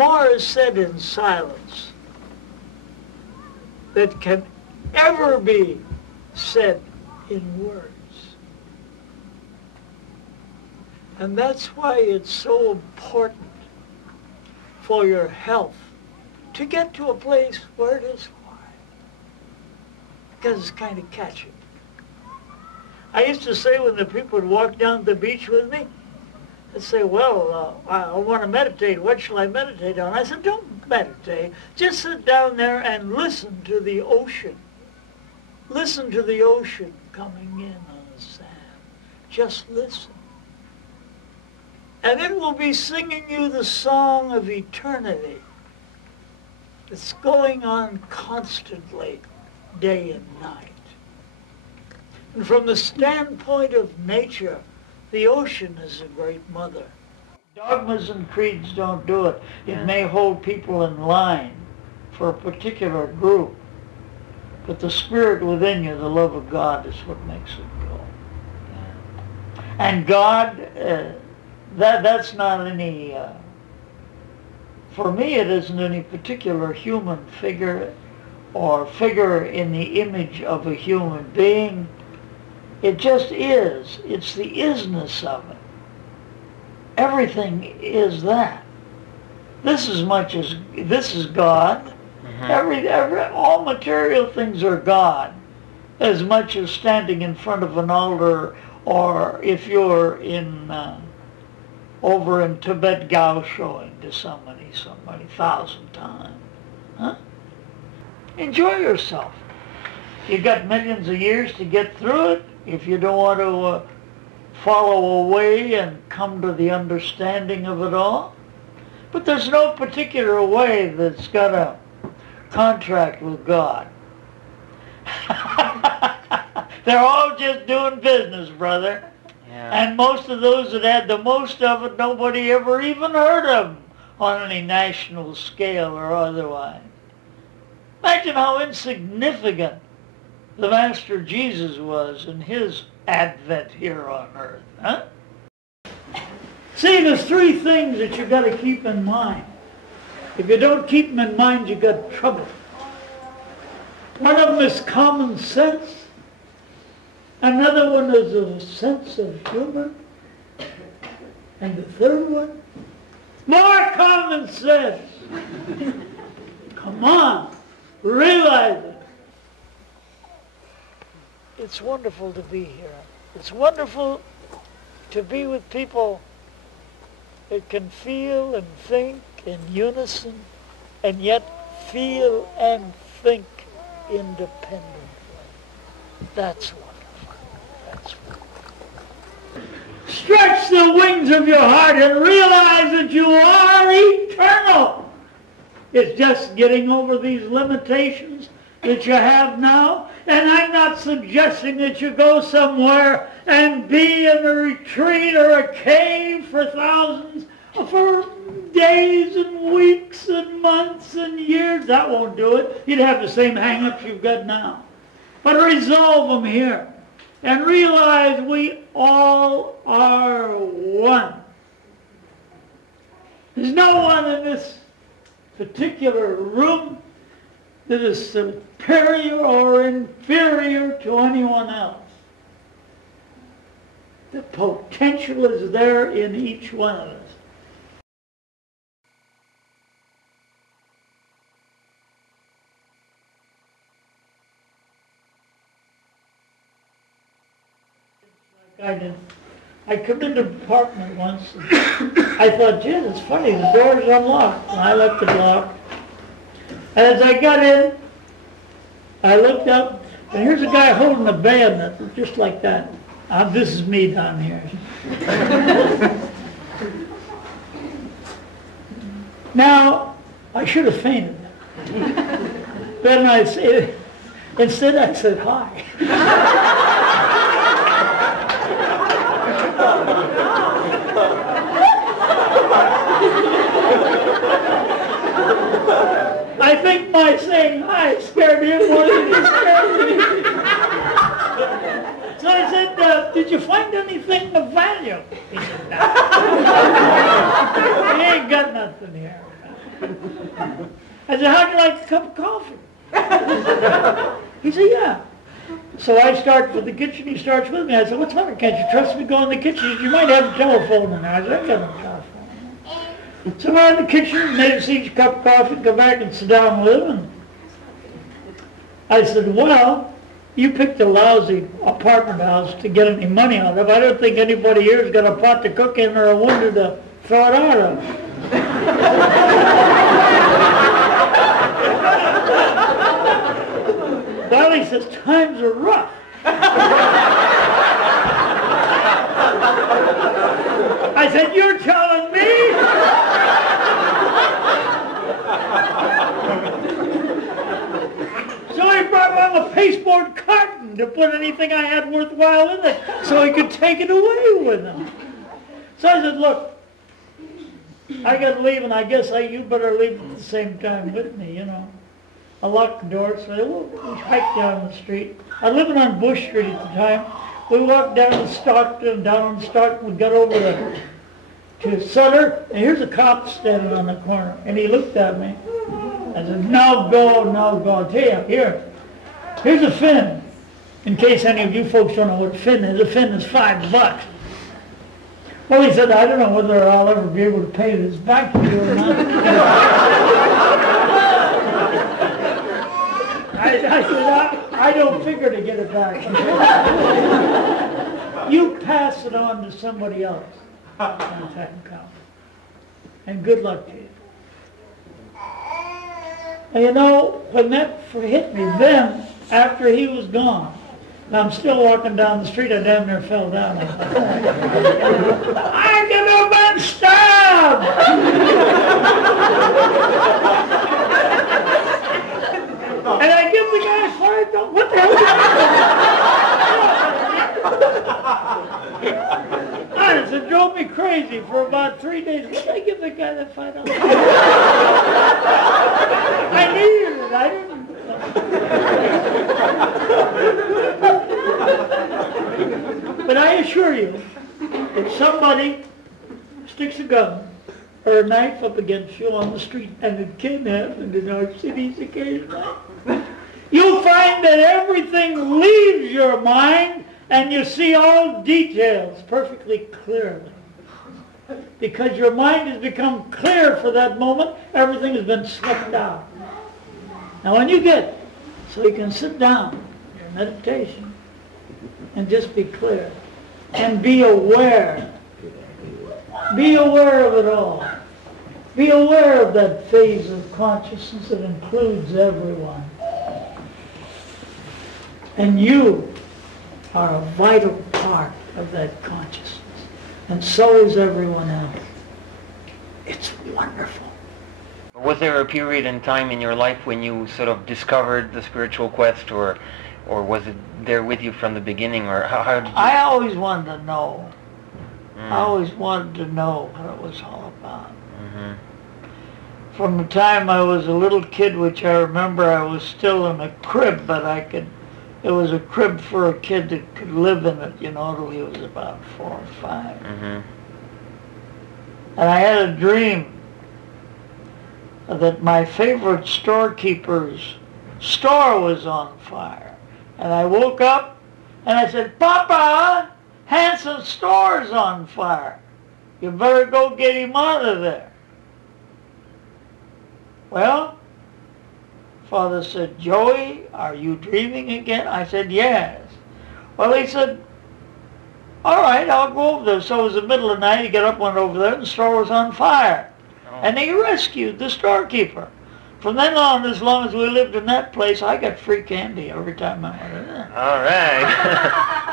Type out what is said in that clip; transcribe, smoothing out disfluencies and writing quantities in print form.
more is said in silence that can ever be said in words. And that's why it's so important for your health to get to a place where it is quiet. Because it's kind of catchy. I used to say when the people would walk down the beach with me, they'd say, well, I want to meditate. What shall I meditate on? I said, don't meditate. Just sit down there and listen to the ocean. Listen to the ocean coming in on the sand. Just listen. And it will be singing you the song of eternity. It's going on constantly, day and night. And from the standpoint of nature, the ocean is a great mother. Dogmas and creeds don't do it. It may hold people in line for a particular group, but the spirit within you, the love of God, is what makes it go. And God, that's not any, for me it isn't any particular human figure or figure in the image of a human being. It just is. It's the isness of it. Everything is that. This is God. Mm-hmm. All material things are God, as much as standing in front of an altar, or if you're in over in Tibet Gao showing to somebody 1,000 times. Huh? Enjoy yourself. You got millions of years to get through it. If you don't want to follow a way and come to the understanding of it all. But there's no particular way that's got a contract with God. They're all just doing business, brother. Yeah. And most of those that had the most of it, nobody ever even heard of them on any national scale or otherwise. Imagine how insignificant the Master Jesus was in his advent here on earth. Huh? See, there's three things that you've got to keep in mind. If you don't keep them in mind, you've got trouble. One of them is common sense. Another one is a sense of humor. And the third one, more common sense. Come on, realize it. It's wonderful to be here. It's wonderful to be with people that can feel and think in unison and yet feel and think independently. That's wonderful. That's wonderful. Stretch the wings of your heart and realize that you are eternal. It's just getting over these limitations that you have now. And I'm not suggesting that you go somewhere and be in a retreat or a cave for days and weeks and months and years. That won't do it. You'd have the same hang-ups you've got now. But resolve them here and realize we all are one. There's no one in this particular room that is superior or inferior to anyone else. The potential is there in each one of us. I come into an apartment once, and I thought, gee, it's funny, the door's unlocked. And I left it locked. As I got in, I looked up, and here's a guy holding a bayonet, just like that. This is me down here. Now, I should have fainted. Then instead I said hi. I think my saying hi scared him more than he scared me. So I said, did you find anything of value? He said, no. He ain't got nothing here. I said, how'd you like a cup of coffee? He said, yeah. So I start for the kitchen, he starts with me. I said, what's the matter? Can't you trust me? Go in the kitchen. He said, you might have a telephone in there. I said, I got no telephone. So I went in the kitchen, made us each a cup of coffee, go back and sit down with him. And I said, well, you picked a lousy apartment house to get any money out of. I don't think anybody here has got a pot to cook in or a window to throw it out of. Well, he says, times are rough. I said, you're telling me? So he brought along a pasteboard carton to put anything I had worthwhile in it so he could take it away with him. So I said, look, I got to leave, and I guess you better leave at the same time with me, you know. I locked the door, so we hiked down the street. I was living on Bush Street at the time. We walked down to Stockton, we got over to Sutter, and here's a cop standing on the corner, and he looked at me. I said, no go. I'll tell you, here's a fin. In case any of you folks don't know what a fin is $5. Well, he said, I don't know whether I'll ever be able to pay this back to you or not. I said, I don't figure to get it back. You pass it on to somebody else. And good luck to you. And you know, when that hit me then, after he was gone, and I'm still walking down the street, I damn near fell down. I thought, I could have been stabbed! And I give the guy $5. What the hell is that? It drove me crazy for about 3 days. What did I give the guy that $5? I needed it. I didn't. But I assure you, if somebody sticks a gun or a knife up against you on the street, and it can happen in our cities occasionally, you'll find that everything leaves your mind and you see all details perfectly clearly. Because your mind has become clear for that moment, everything has been swept out. Now when you get, so you can sit down, your meditation, and just be clear, and be aware. Be aware of it all. Be aware of that phase of consciousness that includes everyone. And you are a vital part of that consciousness. And so is everyone else. It's wonderful. Was there a period in time in your life when you sort of discovered the spiritual quest, or was it there with you from the beginning, or how did you... I always wanted to know. I always wanted to know what it was all about. Mm-hmm. From the time I was a little kid, which I remember I was still in a crib, but it was a crib for a kid that could live in it, you know, till he was about 4 or 5. Mm-hmm. And I had a dream that my favorite storekeeper's store was on fire. And I woke up and I said, Papa, Hanson's store's on fire. You better go get him out of there. Well, Father said, Joey, are you dreaming again? I said, yes. Well, he said, all right, I'll go over there. So it was the middle of the night. He got up, went over there, and the store was on fire. Oh. And he rescued the storekeeper. From then on, as long as we lived in that place, I got free candy every time I went in there. All right.